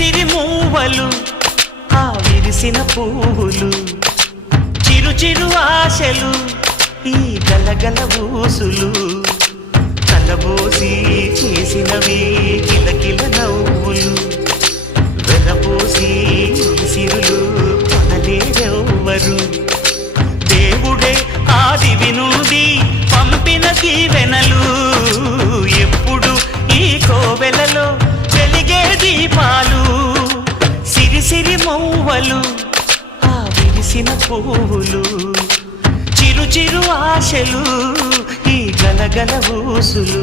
సిరి మూవలు ఆ విరిసిన పువ్వులు చిరు చిరు ఆశలు ఈ గలగల ఊసులు కలబోసి చేసినవి కిలకిల నవ్వులు వెలబోసి సిరులు కొనలేరెవ్వరు దేవుడే ఆదివి నుండి పంపిన దీవెనలు ఎప్పుడు ఈ కోవెలలో వెలిగే దీపాలు సిరి సిరి మౌవలు ఆ విరిసిన పువ్వులు చిరు చిరు ఆశలు ఈ గలగల ఊసులు